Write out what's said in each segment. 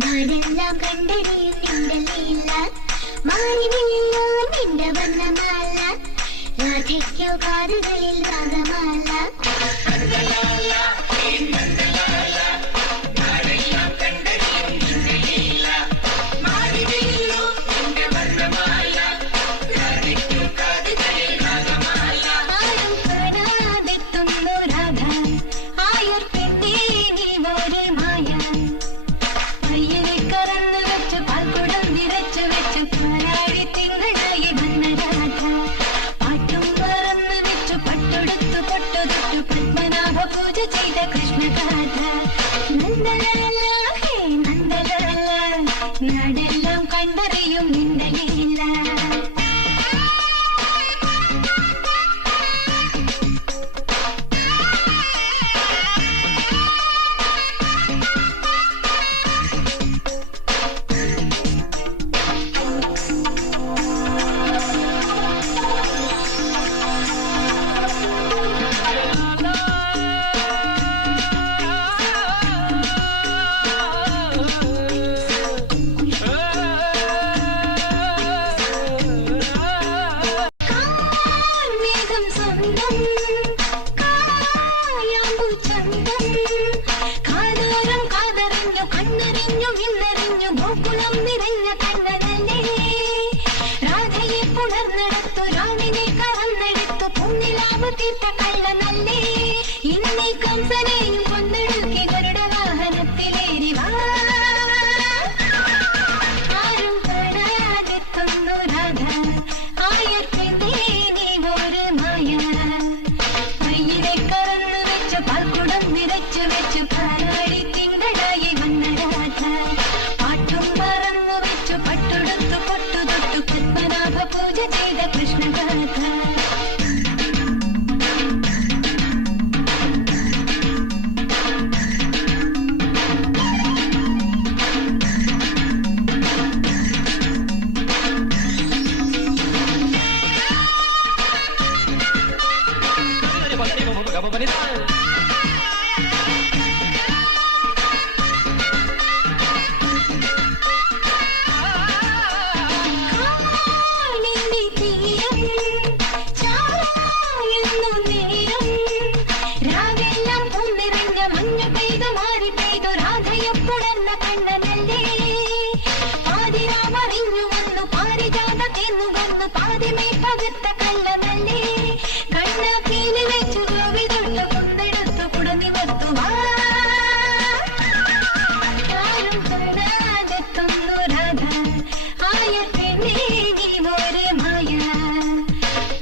നാടെല്ലാം കണ്ടറിയും നിന്റെ ലീല മാറിവില്ലോ നിന്റെ വർണ്ണമാല രാധയ്ക്കോ കാതുകളിൽ രാഗമാല നാടെല്ലാം കണ്ടറിയും നിന്റെ ലീല ഗോകുലം നിറഞ്ഞ കണ്ണനല്ലേ രാധയെ പുണർന്നെടുത്തു രാവിനെ കറന്നെടുത്തു പൊന്നിലാവ് തീർത്ത കള്ളനല്ലേ ഇന്നീ കംസനെയും കൊന്നെടുക്കി ഗരുഡ വാഹനത്തിലേറി വാ ആരും കാണാതെത്തുന്നു രാധ ആയർക്കെന്തേ നീ ഒരു മായ കയ്യിലെ കറന്നു വെച്ച് പാൽക്കുടം നിറച്ചു വെച്ച് പാലാടി തിങ്കളായി വന്ന രാധ പൂജ ചെയ്ത കൃഷ്ണഗാഥ കണ്ണനല്ലേ പാതിരാമറിഞ്ഞു വന്നു പാരിജാത തീർന്നു വന്നു പാതിമേ പകുത്ത കള്ളനല്ലേ കണ്ണ പീലി വെച്ചു ഗോവി തൊട്ട് കൊണ്ടെടുത്തു കുടനിവർത്തു ആരും കാണാതെത്തുന്നു രാധ ആയത്തെ നീ ഒരു മായ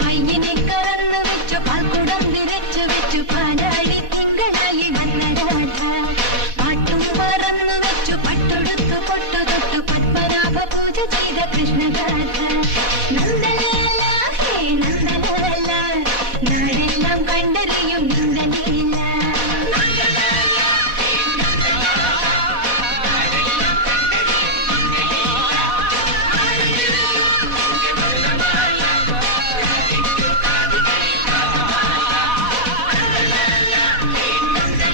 പയ്യനെ കറന്നു വെച്ചു പാൽക്കുടം നിറച്ചു വെച്ചു പാലാടി തിങ്കളായി വന്ന രാധ പാട്ടും മറന്നു വെച്ചു പട്ടൊടുത്തു പൊട്ടു തൊട്ടു പത്മനാഭ പൂജ ചെയ്ത കൃഷ്ണഗാഥ